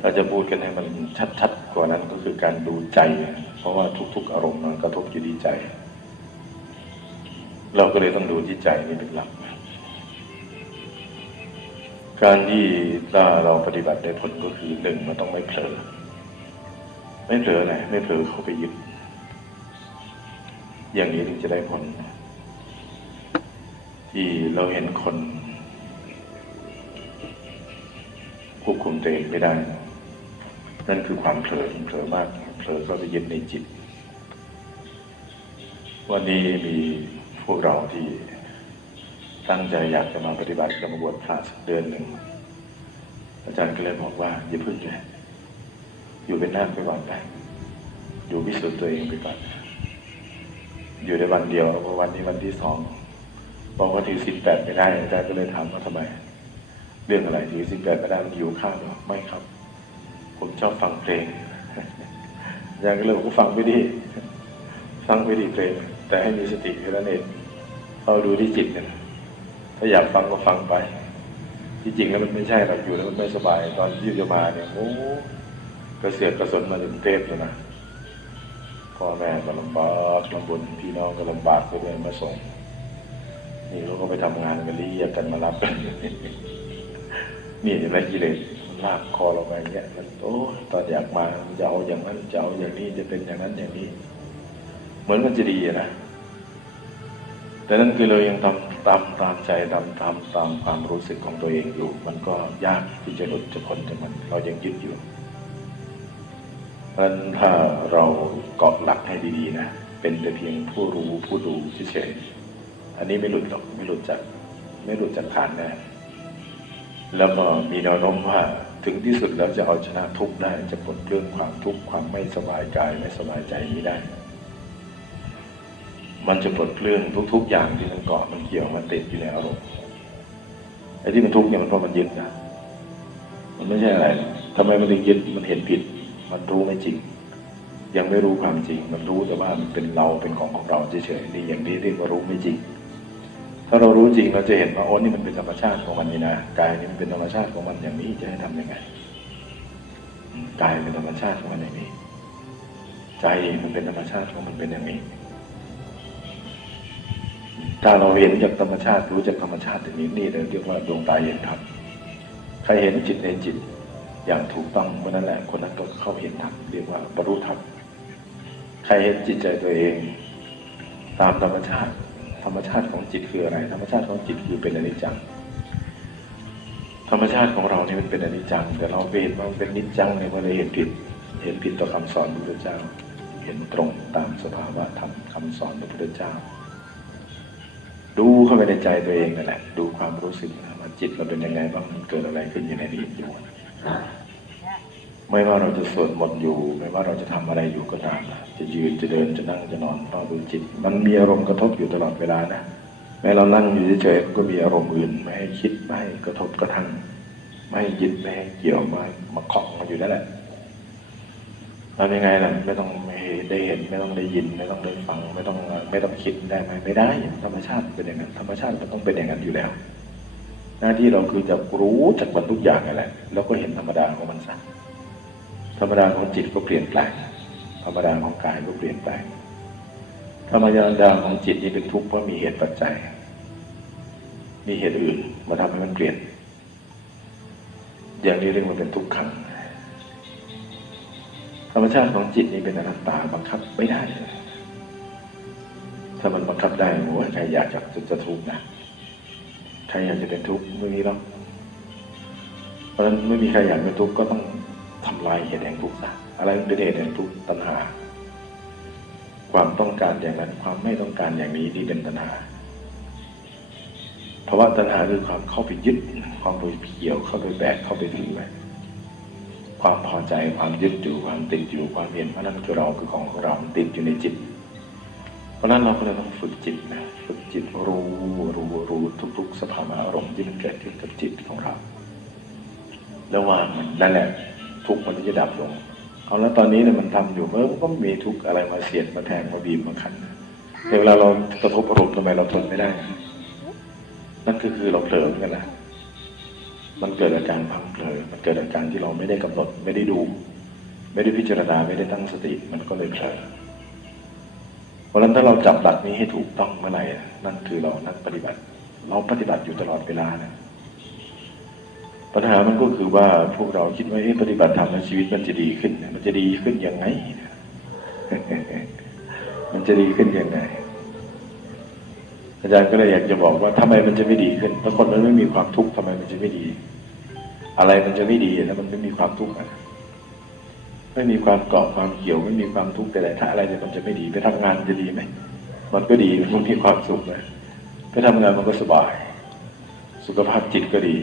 เราจะพูดกันให้มันชัดๆกว่านั้นก็คือการดูใจ เพราะว่าทุกๆ อารมณ์มันกระทบอยู่ที่ใจ เราก็เลยต้องดูที่ใจนี่เป็นหลัก การที่ถ้าเราปฏิบัติได้ผลก็คือหนึ่งมันต้องไม่เผลอไม่เผลออะไรไม่เผลอเข้าไปยึดอย่างนี้ถึงจะได้ผล ที่เราเห็นคนควบคุมตัวเองไม่ได้ นั่นคือความเผลอเผลอมากเผลอเข้าไปยึดในจิต วันนี้มีพวกเราที่ตั้งใจอยากจะมาปฏิบัติจะมาบวชพระสักเดือนหนึ่ง อาจารย์ก็เลยบอกว่าอย่าพึ่งเลยอยู่เป็นนักไปก่อนได้อยู่พิสูจน์ตัวเองไปก่อนอยู่ในวันเดียวเพราะวันนี้วันที่สองบอกว่าถือสิบแปดไม่ได้อาจารย์ก็เลยถามว่าทำไม เรื่องอะไรถือสิบแปดไม่ได้มันอยู่ข้าวหรอไม่ครับ ผมชอบฟังเพลงอาจารย์ก็เลยบอกว่าฟังไม่ดีฟังไม่ดีเพลง แต่ให้มีสติแค่นั้นเองเราดูที่จิตเนี่ยถ้าอยากฟังก็ฟังไป ที่จริงแล้วมันไม่ใช่เราอยู่แล้วมันไม่สบาย ตอนที่จะมาเนี่ยโอ้กระเสือกกระสนมาถึงเทพเลยนะพ่อแม่ก็ลำบากลำบนพี่น้องก็ลำบากไปด้วยมาส่ง นี่เขาก็ไปทำงานกันเรียกกันมารับนี่เห็นไหมกิเลส ลากคอเราไปเงี้ยมันโอ้ตอนอยากมาจะเอาอย่างนั้นจะเอาอย่างนี้จะเป็นอย่างนั้นอย่างนี้ เหมือนมันจะดีนะแต่นั่นคือเรายังทำตามตามใจตามตามตามความรู้สึกของตัวเองอยู่ มันก็ยากที่จะหลุดจะพ้นจากมัน เรายังยึดอยู่เพราะนั้นถ้าเราเกาะหลักให้ดีๆนะเป็นแต่เพียงผู้รู้ผู้ดูเฉยๆอันนี้ไม่หลุดหรอกไม่หลุดจากไม่หลุดจากฐานแน่แล้วก็มีแนวโน้มว่า ถึงที่สุดแล้วจะเอาชนะทุกได้จะปลดเปลื้องความทุกข์ความไม่สบายกายไม่สบายใจนี้ได้ มันจะปลดเปลื้องทุก ๆ อย่างที่มันเกาะมันเกี่ยวมันติดอยู่ในอารมณ์ไอ้ที่มันทุกข์เนี่ยมันเพราะมันยึดนะมันไม่ใช่อะไรทำไมมันถึงยึดมันเห็นผิด มันรู้ไม่จริง ยังไม่รู้ความจริง มันรู้แต่ว่ามันเป็นเราเป็นของของเราเฉยๆนี่อย่างนี้เรียกว่ารู้ไม่จริง ถ้าเรารู้จริงเราจะเห็นว่าโอ้นี่มันเป็นธรรมชาติของมันนี่นะกายนี่มันเป็นธรรมชาติของมันอย่างนี้จะให้ทำยังไงกายเป็นธรรมชาติของมันอย่างนี้ ใจมันเป็นธรรมชาติของมันเป็นอย่างนี้ถ้าเราเห็นจากธรรมชาติรู้จากธรรมชาติอย่างนี้นี่เลยเรียกว่าดวงตาเห็นธรรมใครเห็นจิตในจิต อย่างถูกต้องเมื่อนั้นแหละคนนั้นก็เข้าเห็นธรรมเรียกว่าบรรลุธรรมใครเห็นจิตใจตัวเอง ตามธรรมชาติ รรมชาติของจิตคืออะไร ธรรมชาติของจิตคือเป็นอนิจจัง ธรรมชาติของเราเนี่ยมันเป็นอนิจจัง แต่เราเห็นว่ามันเป็นนิจจังเนี่ยมันเลยเห็นผิด เห็นผิดต่อคำสอนพระพุทธเจ้า เห็นตรงตามสภาวะธรรมคำสอนพระพุทธเจ้า ดูเข้าไปในใจตัวเองนั่นแหละ ดูความรู้สึกว่าจิตเราเป็นยังไงบ้างมันเกิดอะไรขึ้นอยู่ในนี้อยู่ ไม่ว่าเราจะสวดมนต์อยู่ ไม่ว่าเราจะทำอะไรอยู่ก็ตามนะจะยืนจะเดินจะนั่งจะนอนต้องดูจิต มันมีอารมณ์กระทบอยู่ตลอดเวลานะแม้เรานั่งอยู่เฉยๆมันก็มีอารมณ์อื่นไม่ให้คิดไม่ให้กระทบกระทั่งไม่ให้ยึดไม่ให้เกี่ยวมามาคล้องมาอยู่นั่นแหละทำยังไงล่ะไม่ต้องไม่ได้เห็นไม่ต้องได้ยิน ไม่ต้องได้ฟัง ไม่ต้องไม่ต้องคิดได้ไหมไม่ได้ ธรรมชาติเป็นอย่างนั้นธรรมชาติมันต้องเป็นอย่างนั้นอยู่แล้ว หน้าที่เราคือจะรู้จากมันทุกอย่างนั่นแหละแล้วก็เห็นธรรมดาของมันซะ ธรรมดาของจิตก็เปลี่ยนแปลง ธรรมดาของกายก็เปลี่ยนแปลง ธรรมดาของจิตนี่เป็นทุกข์เพราะมีเหตุปัจจัย มีเหตุอื่นมาทำให้มันเปลี่ยน อย่างนี้เรียกว่าเป็นทุกขัง ธรรมชาติของจิตนี่เป็นอนัตตาบังคับไม่ได้ ถ้ามันบังคับได้โอ้ยใครอยากจะจะทุกข์นะใครอยากจะเป็นทุกข์ไม่มีหรอก เพราะฉะนั้นไม่มีใครอยากเป็นทุกข์ก็ต้อง ทำลายเหตุแห่งทุกข์ซะอะไรเป็นเหตุแห่งทุกข์ตัณหา ความต้องการอย่างนั้น ความไม่ต้องการอย่างนี้ที่เป็นตัณหาเพราะว่าตัณหาคือความเข้าไปยึด ความไปเกี่ยวเข้าไปแบกเข้าไปถือไว้ความพอใจความยึดอยู่ความติดอยู่ความเห็นว่านั่นคือเราคือของเรามติดอยู่ในจิต เพราะฉะนั้นเราก็เลยต้องฝึกจิตนะฝึกจิตรู้รู้รู้ทุก ๆ สภาวะอารมณ์ที่มันเกิดขึ้นกับจิตของเราแล้ววางมันนั่นแหละ ทุกข์มันจะดับลง เอาแล้วตอนนี้เนี่ยมันทำอยู่เมื่อมันก็มีทุกข์อะไรมาเสียดมาแทงมาบีบมาขันแต่เวลาเรากระทบอารมณ์ทำไมเราทนไม่ได้ นั่นคือคือเราเผลอเหมือนกันนะมันเกิดอาการพังเพลอมันเกิดอาการที่เราไม่ได้กำหนดไม่ได้ดู ไม่ได้พิจารณาไม่ได้ตั้งสติมันก็เลยเพลินเพราะฉะนั้นถ้าเราจับหลักนี้ให้ถูกต้องเมื่อไหร่นั่นคือเรานักปฏิบัติ เราปฏิบัติอยู่ตลอดเวลานะ ปัญหามันก็คือว่าพวกเราคิดว่าปฏิบัติธรรมแล้วชีวิตมันจะดีขึ้น มันจะดีขึ้นยังไง มันจะดีขึ้นยังไง อาจารย์ก็เลยอยากจะบอกว่าทำไมมันจะไม่ดีขึ้นถ้าคนมันไม่มีความทุกข์ทำไมมันจะไม่ดี อะไรมันจะไม่ดีแล้วมันไม่มีความทุกข์อะไม่มีความเกาะความเกี่ยวไม่มีความทุกข์แต่ถ้าอะไรเนี่ยมันจะไม่ดี ไปทำงานจะดีไหมมันก็ดีมันมีความสุขเลยไปทำงานมันก็สบาย สุขภาพจิตก็ดี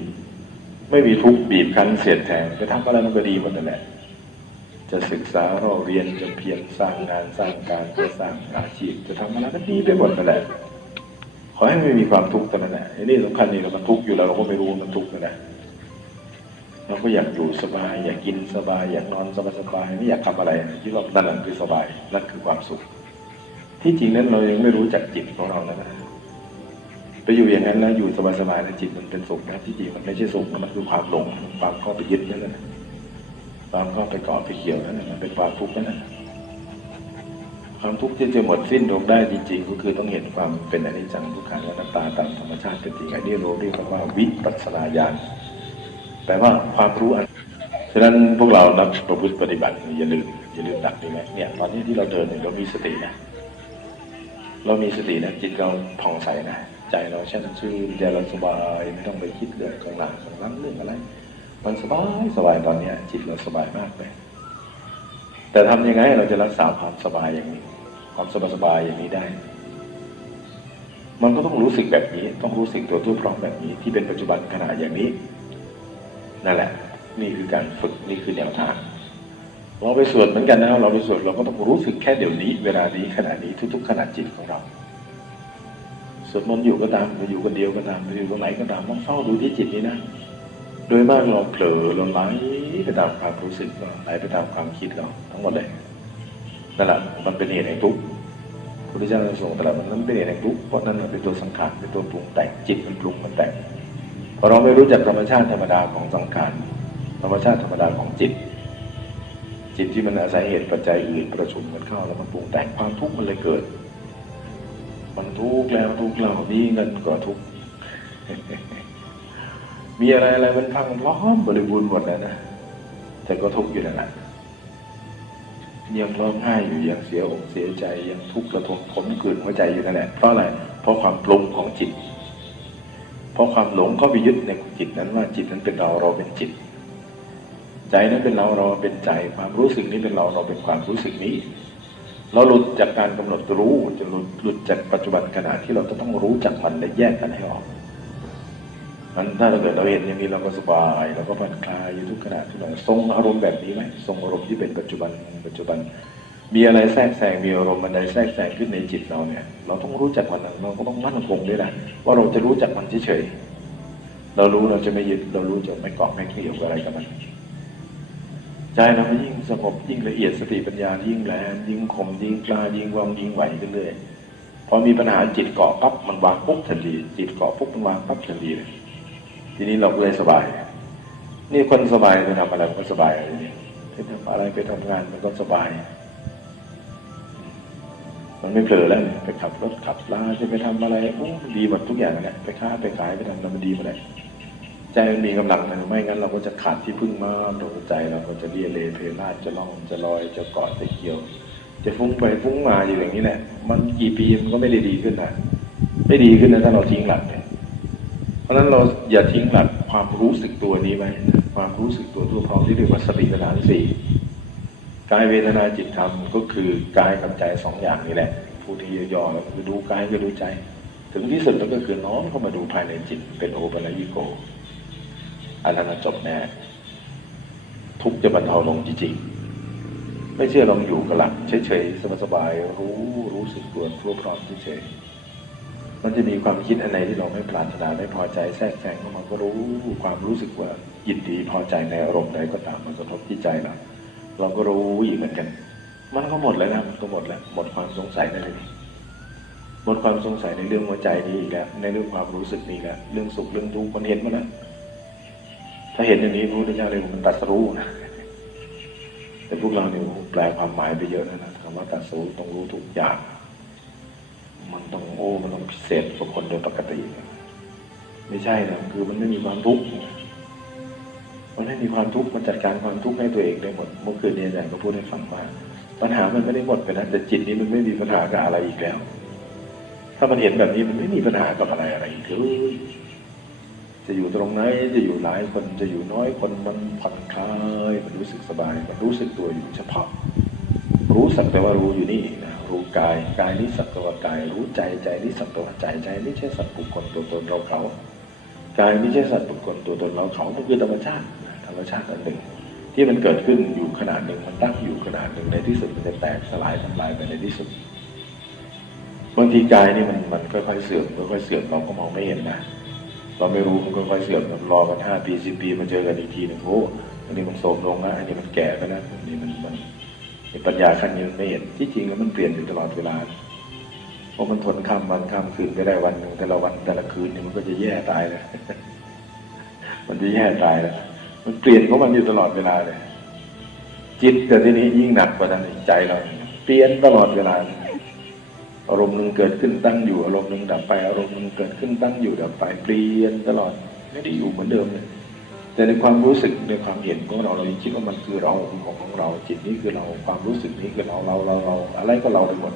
ไม่มีทุกข์บีบคั้นเสียดแทงไปทำอะไรมันก็ดีหมดนั่นแหละ จะศึกษาเราเรียนจะเพียรสร้างงานสร้างการเพื่อสร้างอาชีพ จะทำอะไรก็ดีไปหมดนั่นแหละขอให้ไม่มีความทุกข์เท่นั้นแหละอ้นี่สำคัญนี่เรามันทุกข์อยู่แล้วเราก็ไม่รู้มันทุกข์นะนะเราก็อยากอยู่สบาย อยากกินสบาย อยากนอนสบายสบายไม่อยากทำอะไรคิดว่านั่นแหละคือสบายนั่นคือความสุข ที่จริงนั้นเรายังไม่รู้จักจิตของเรานะนะ ไปอยู่อย่างนั้นแล้วอยู่สบายสบายแล้วจิตมันเป็นสุขนะที่จริงมันไม่ใช่สุขมันคือความหลงความเข้าไปยึดนั่นแหละความเข้าไปเกาะไปเกี่ยวนั่นแหละมันเป็นความทุกข์นั่นแหละความทุกข์ที่จะหมดสิ้นลงได้จริง ๆ ก็คือต้องเห็นความเป็นอนิจจังทุกขังและนัตตาตามธรรมชาติเป็นจริงอันนี้เราเรียกว่าวิปัสสนาญาณแปลว่าความรู้อันฉะนั้นพวกเรานักประพฤติปฏิบัติอย่าลืมอย่าลืมหลักนี้นะเนี่ยตอนนี้ที่เราเดินเนี่ยเรามีสตินะเรามีสตินะจิตเราผ่องใสนะ ใจเราแช่มชื่นใจเราสบายไม่ต้องไปคิดเรื่องข้างหลังข้างหลังเรื่องอะไร มันสบายสบายตอนเนี้ย จิตเราสบายมากเลยแต่ทำยังไงเราจะรักษาความสบายอย่างนี้ ความสบายสบายอย่างนี้ได้ มันก็ต้องรู้สึกแบบนี้ ต้องรู้สึกตัวทั่วพร้อมแบบนี้ ที่เป็นปัจจุบันขณะอย่างนี้ นั่นแหละ นี่คือการฝึกนี่คือแนวทางเราไปสวดเหมือนกันนะเราไปสวดเราก็ต้องรู้สึกแค่เดี๋ยวนี้ เวลานี้ขณะนี้ทุก ๆ ขณะจิตของเรา วดมนต์อยู่ก็ตามไปอยู่คนเดียวก็ตามไปอยู่ตรงไหนก็ตามต้องเฝ้าดูที่จิตนี้นะโดยมากเราเผลอเราไหลไปตามความรู้สึกเราไหลไปตามความคิดเราทั้งหมดเลยนั่นแหละมันเป็นเหตุแห่งทุกข์พระพุทธเจ้าทรงตรัสว่านั้นเป็นเหตุแห่งทุกข์เพราะนั้นมันเป็นตัวสังขารเป็นตัวปรุงแต่งจิตมันปรุงมันแต่งพอเราไม่รู้จักธรรมชาติธรรมดาของสังขารธรรมชาติธรรมดาของจิต จิตที่มันอาศัยเหตุปัจจัยอื่นประชุมกันเข้าแล้วมันปรุงแต่งความทุกข์มันเลยเกิด มันทุกข์แล้วทุกข์เรามีเงินก็ทุกข์มีอะไรอะไรมันพังพร้อมบริบูรณ์หมดแล้วนะ แต่ก็ทุกข์อยู่นั่นแหละยังร้องไห้อยู่ยังเสียอกเสียใจยังทุกข์ระทมขมขื่นหัวใจอยู่นั่นแหละเพราะอะไรเพราะความปรุงของจิต เพราะความหลงเข้าไปยึดในจิตนั้นว่าจิตนั้นเป็นเราเราเป็นจิต ใจนั้นเป็นเราเราเป็นใจ ความรู้สึกนี้เป็นเราเราเป็นความรู้สึกนี้ เราหลุดจากการกำหนดรู้ จะหลุดหลุดจากปัจจุบันขณะที่เราจะต้องรู้จักมันและแยกกันให้ออกมันถ้าเราเกิดเราเห็นอย่างนี้เราก็สบายเราก็ผ่อนคลายอยู่ทุกขณะทุกขณะทรงอารมณ์แบบนี้ไหมทรงอารมณ์ที่เป็นปัจจุบันปัจจุบัน มีอะไรแทรกแซงมีอารมณ์อะไรแทรกแซงขึ้นในจิตเราเนี่ย เราต้องรู้จักมันเราก็ต้องมั่นคงด้วยนะว่าเราจะรู้จักมันเฉยๆเรารู้เราจะไม่ยึดเรารู้จะไม่เกาะไม่เกี่ยวกับอะไรกับมัน ใจเรามันยิ่งสงบยิ่งละเอียดสติปัญญายิ่งแหลมยิ่งคมยิ่งกล้ายิ่งว่องยิ่งไหวขึ้นเรื่อยพอมีปัญหาจิตเกาะปั๊บมันวางปุ๊บทันทีจิตเกาะปุ๊บมันวางปั๊บทันทีเลยทีนี้เราก็เลยสบาย นี่คนสบายไปทำอะไรมันก็สบายอะไรนี่ไปทำอะไรไปทำงานมันก็สบาย มันไม่เผลอแล้วไปขับรถขับลาจะไปทำอะไรโอ้ดีหมดทุกอย่างเลยไปค้าไปขายไปทำอะไรมันดีหมดเลย ใจมันมีกำลังนะไม่งั้นเราก็จะขาดที่พึ่งมากเราใจเราก็จะเรียเลเพลาจะล่องจะลอยจะเกาะจะเกี่ยว จะฟุ้งไปฟุ้งมาอยู่อย่างนี้แหละมันกี่ปีมันก็ไม่ได้ดีขึ้นนะไม่ดีขึ้นนะถ้าเราทิ้งหลักเนี่ยเพราะฉะนั้นเราอย่าทิ้งหลักความรู้สึกตัวนี้ไว้ความรู้สึกตัวทั่วพร้อมที่เรียกว่าสติปัฏฐานสี่กายเวทนาจิตธรรมก็คือกายกับใจสองอย่างนี้แหละ ผู้ที่ย่อๆแล้วคือดูกายก็ดูใจ ถึงที่สุดแล้วก็คือน้อมเข้ามาดูภายในจิตเป็นโอปัญญิโก อันนั้นจบแน่ทุกจะบรรเทาลงจริงๆ ไม่เชื่อลองอยู่กับหลักเฉยๆสบายๆรู้รู้สึกตัวทั่วพร้อมเฉยๆมันจะมีความคิดอันไหนที่เราไม่ปรารถนาไม่พอใจแทรกแซงเข้ามาก็รู้ความรู้สึกว่ายินดีพอใจในอารมณ์ใดก็ตามมันกระทบที่ใจเราเราก็รู้อีกเหมือนกัน มันก็หมดแล้วนะมันก็หมดแล้ว หมดความสงสัยในเรื่องหมดความสงสัยในเรื่องหัวใจนี้อีกแล้วในเรื่องความรู้สึกนี้แล้วเรื่องสุขเรื่องทุกข์มันเห็นมาแล้ว ถ้าเห็นอย่างนี้พระพุทธเจ้าเรียกมันตรัสรู้นะแต่พวกเราเนี่ยแปลความหมายไปเยอะนะนะคำว่าตรัสรู้ต้องรู้ทุกอย่าง มันต้องโอ้มันต้องพิเศษกว่าคนโดยปกติ ไม่ใช่นะคือมันไม่มีความทุกข์มันไม่มีความทุกข์มันจัดการความทุกข์ให้ตัวเองได้หมดเมื่อคืนนี้อาจารย์ก็พูดให้ฟังว่าปัญหามันไม่ได้หมดไปนะแต่จิตนี้มันไม่มีปัญหากับอะไรอีกแล้ว ถ้ามันเห็นแบบนี้มันไม่มีปัญหากับอะไรอะไรอีกเลย จะอยู่ตรงไหนจะอยู่หลายคนจะอยู่น้อยคนมันผ่อนคลายมันรู้สึกสบาย มันรู้สึกตัวอยู่เฉพาะ รู้สักแต่ว่ารู้อยู่นี่นะรู้กายกายนี้สักแต่ว่ากาย รู้ใจใจนี้สักแต่ว่าใจใจไม่ใช่สัตว์บุคคลตัวตนเราเขากายไม่ใช่สัตว์บุคคลตัวตนเราเขามันคือธรรมชาติธรรมชาติอันหนึ่ง ที่มันเกิดขึ้นอยู่ขนาดหนึ่งมันตั้งอยู่ขนาดหนึ่งในที่สุดมันจะแตกสลายทำลายไปในที่สุดบางทีกายนี่มันมันค่อยๆเสื่อมค่อยๆเสื่อมเราก็มองไม่เห็นนะ เราไม่รู้มันค่อยๆเสื่อมมันรอกันห้าปีสิบปีมาเจอกันอีกทีหนึ่งโอ้อันนี้มันโทรมลงนะอันนี้มันแก่ไปนะอันนี้มันมันปัญญาขั้นนี้มันไม่เห็นที่จริงแล้วมันเปลี่ยนอยู่ตลอดเวลาเพราะมันทนข้ามวันข้ามคืนไปได้วันหนึ่งแต่ละวันแต่ละคืนเนี่ยมันก็จะแย่ตายเลยมันจะแย่ตายแล้วมันเปลี่ยนของมันอยู่ตลอดเวลาเลย จิตแต่ทีนี้ยิ่งหนักกว่านั้นใจเราเนี่ยเปลี่ยนตลอดเวลา อารมณ์หนึ่งเกิดขึ้นตั้งอยู่อารมณ์หนึ่งดับไป อารมณ์หนึ่งเกิดขึ้นตั้งอยู่ดับไปเปลี่ยนตลอดไม่ได้อยู่เหมือนเดิมเลยแต่ในความรู้สึกในความเห็นของเราเราคิดว่ามันคือเราของของเราจิตนี้คือเราความรู้สึกนี้คือเราเราเราเราอะไรก็เราไปหมด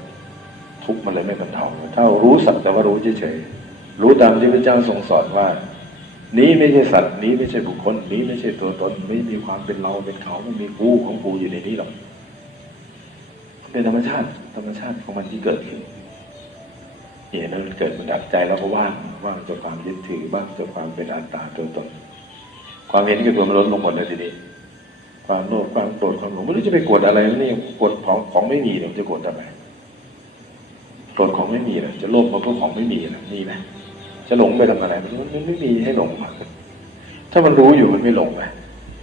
ทุกมันเลยไม่บรรเทาถ้ารู้สักแต่ว่ารู้เฉยๆรู้ตามที่พระเจ้าทรงสอนว่า นี้ไม่ใช่สัตว์นี้ไม่ใช่บุคคล นี้ไม่ใช่ตัวตน ไม่มีความเป็นเราเป็นเขาไม่มีกูของกูอยู่ในนี้หรอกเป็นธรรมชาติ ธรรมชาติของมันที่เกิดขึ้น เห็นแล้วมันเกิดมันดับใจแล้วก็ว่างว่างจากความยึดถือบ้างจากความเป็นอัตตาตัวตน ความเห็นกับตัวมันลดลงหมดเลยทีนี้ความโลภความโกรธความหลงไม่รู้จะไปโกรธอะไรนี่โกรธของของไม่มีเนี่ยมันจะโกรธทำไมโกรธของไม่มีนะจะโลภเพราะของไม่มีนะมีไหมจะหลงไปทำอะไรมันมันไม่มีให้หลงถ้ามันรู้อยู่มันไม่หลงไหม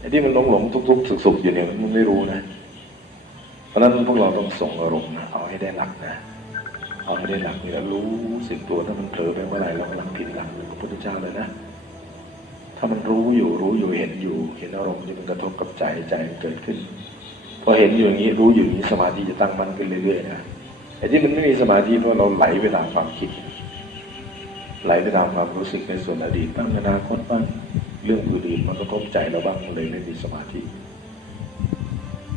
ไอ้ที่มันหลงหลงทุกทุกสุกสุกอยู่เนี่ยมันไม่รู้นะ เพราะฉะนั้นพวกเราต้องส่งอารมณ์นะเอาให้ได้หลักนะ เอาให้ได้หลักนี่แล้วรู้สึกตัวถ้ามันเผลอไปเมื่อไหร่เรากำลังผิดหลักพระพุทธเจ้าเลยนะ ถ้ามันรู้อยู่รู้อยู่เห็นอยู่ เห็นอารมณ์ที่มันกระทบกับใจใจมันเกิดขึ้นพอเห็นอยู่อย่างนี้รู้อยู่อย่างนี้สมาธิจะตั้งมั่นขึ้นเรื่อยๆนะไอ้ที่มันไม่มีสมาธิเพราะเราไหลไปตามความคิด ไหลไปตามความรู้สึกในส่วนอดีตบ้างอนาคตบ้างเรื่องอื่นๆมันกระทบใจเราบ้างเลยไม่มีสมาธิ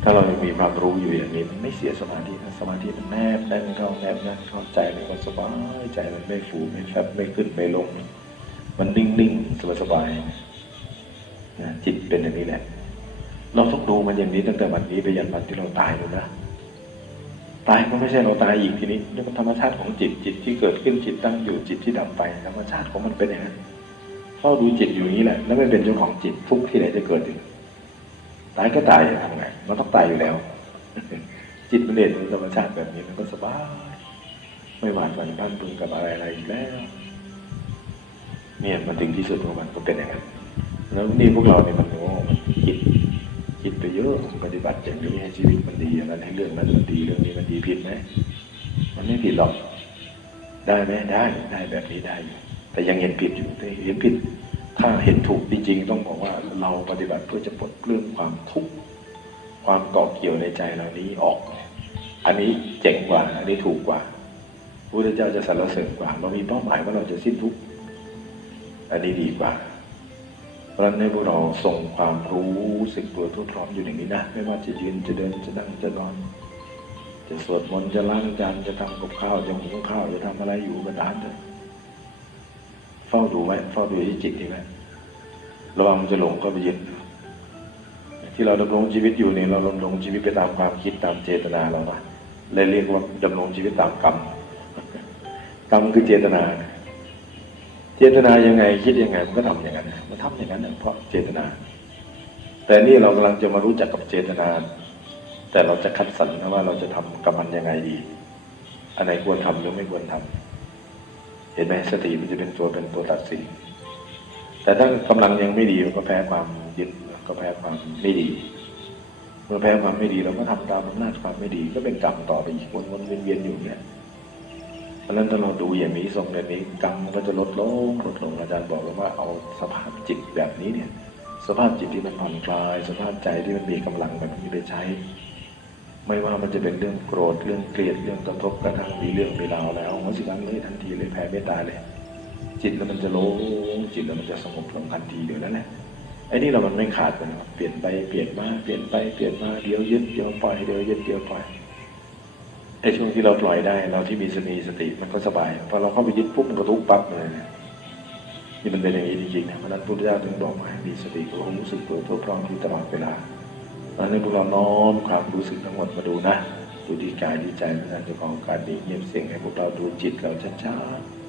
ถ้าเรายังมีความรู้อยู่อย่างนี้มันไม่เสียสมาธิสมาธิมันแนบแน่นเข้าแนบแน่นเข้าใจมันก็สบายใจมันไม่ฟูไม่แฟบไม่ขึ้นไม่ลง มันนิ่งๆสบายๆนะจิตเป็นอย่างนี้แหละ เราต้องดูมันอย่างนี้ตั้งแต่วันนี้ไปยันวันที่เราตายเลยนะตายก็ไม่ใช่เราตายอีกทีนี้นี่มันธรรมชาติของจิตจิตที่เกิดขึ้นจิตตั้งอยู่จิตที่ดับไปธรรมชาติของมันเป็นอย่างนั้นเฝ้าดูจิตอยู่อย่างนี้แหละ แล้วไม่เป็นเจ้าของจิตทุกที่ไหนจะเกิดอีก ตายก็ตายทำไงมันต้องตายอยู่แล้ว จิตมันเด่นธรรมชาติแบบนี้มันก็สบาย ไม่หวาดหวั่นพันพึงกับอะไรอะไรอีกแล้ว เนี่ยมันถึงที่สุดของมันก็เป็นอย่างนั้นแล้วนี่พวกเราเนี่ยมันโอ้มันคิดคิดไปเยอะปฏิบัติอย่างนี้ให้ชีวิตมันดีอย่างนั้นให้เรื่องนั้นมันดีเรื่องนี้มันดีผิดไหมมันไม่ผิดหรอกได้ไหมได้ได้แบบนี้ได้อยู่แต่ยังเห็นผิดอยู่แต่เห็นผิด ถ้าเห็นถูกจริงๆ ต้องบอกว่าเราปฏิบัติเพื่อจะปลดเปลื้องความทุกข์ความเกาะเกี่ยวในใจเรานี้ออก อันนี้เจ๋งกว่า อันนี้ถูกกว่าพระพุทธเจ้าจะสรรเสริญกว่า เรามีเป้าหมายว่าเราจะสิ้นทุกข์อันนี้ดีกว่า เพราะฉะนั้นให้พวกเราส่งความรู้สึกตัวทั่วพร้อมอยู่อย่างนี้นะ ไม่ว่าจะยืนจะเดินจะนั่งจะนอน จะสวดมนต์จะล้างจานจะทำกับข้าวจะหุงข้าวจะทำอะไรอยู่ก็ตามเถอะ เฝ้าดูไว้เฝ้าดูที่จิตนี่ไว้ระวังมันจะหลงก็ไปยึดที่เราดำรงชีวิตอยู่นี่เราดำรงชีวิตไปตามความคิดตามเจตนาเรานะเลยเรียกว่าดำรงชีวิตตามกรรมกรรมคือเจตนา เจตนายังไงคิดยังไงมันก็ทำอย่างนั้นมันทำอย่างนั้นเพราะเจตนา แต่นี่เรากำลังจะมารู้จักกับเจตนา แต่เราจะคัดสรรนะว่าเราจะทำกับมันยังไงดี อันไหนควรทำหรือไม่ควรทำ เห็นไหมสติมันจะเป็นตัวเป็นตัวตัดสิน แต่ถ้ากำลังยังไม่ดีมันก็แพ้ความยึดก็แพ้ความไม่ดี เมื่อแพ้ความไม่ดีเราก็ทำตามอำนาจความไม่ดี ก็เป็นกรรมต่อไปอีกวนวนเวียนอยู่เนี่ยเพราะฉะนั้นถ้าเราดูอย่างนี้ทรงแบบนี้กรรมมันก็จะลดลงลดลงอาจารย์บอกว่าเอาสภาพจิตแบบนี้เนี่ย สภาพจิตที่มันผ่อนคลาย สภาพใจที่มันมีกำลังแบบนี้ไปใช้ ไม่ว่ามันจะเป็นเรื่องโกรธเรื่องเกลียดเรื่องกระทบกระทั่งมีเรื่องมีราวแล้วเอาสิกันเลยทันทีเลยแผ่เมตตาเลย จิตแล้วมันจะโล่งจิตแล้วมันจะสงบลงทันทีเดี๋ยวนั้นแหละไอ้นี่เรามันไม่ขาดไปนะเปลี่ยนไปเปลี่ยนมาเปลี่ยนไปเปลี่ยนมาเดี๋ยวยึดเดี๋ยวปล่อยเดี๋ยวยึดเดี๋ยวปล่อยไอ้ช่วงที่เราปล่อยได้เราที่มีสติสติมันก็สบายพอเราเข้าไปยึดปุ๊บมันก็ทุกปั๊บเลยนะนี่มันเป็นอย่างนี้จริงๆนะเพราะนั้นพุทธเจ้าถึงบอกว่าให้มีสติรู้รู้สึกตัวทั่วพร้อมที่ตลอดเวลา อนนี้พวกเราน้อมความรู้สึกทั้งหมดมาดูนะ ดูที่กายที่ใจเพราะฉะนั้นจะของการดีเงียบเสียงให้พวกเราดูจิตเราช้าๆ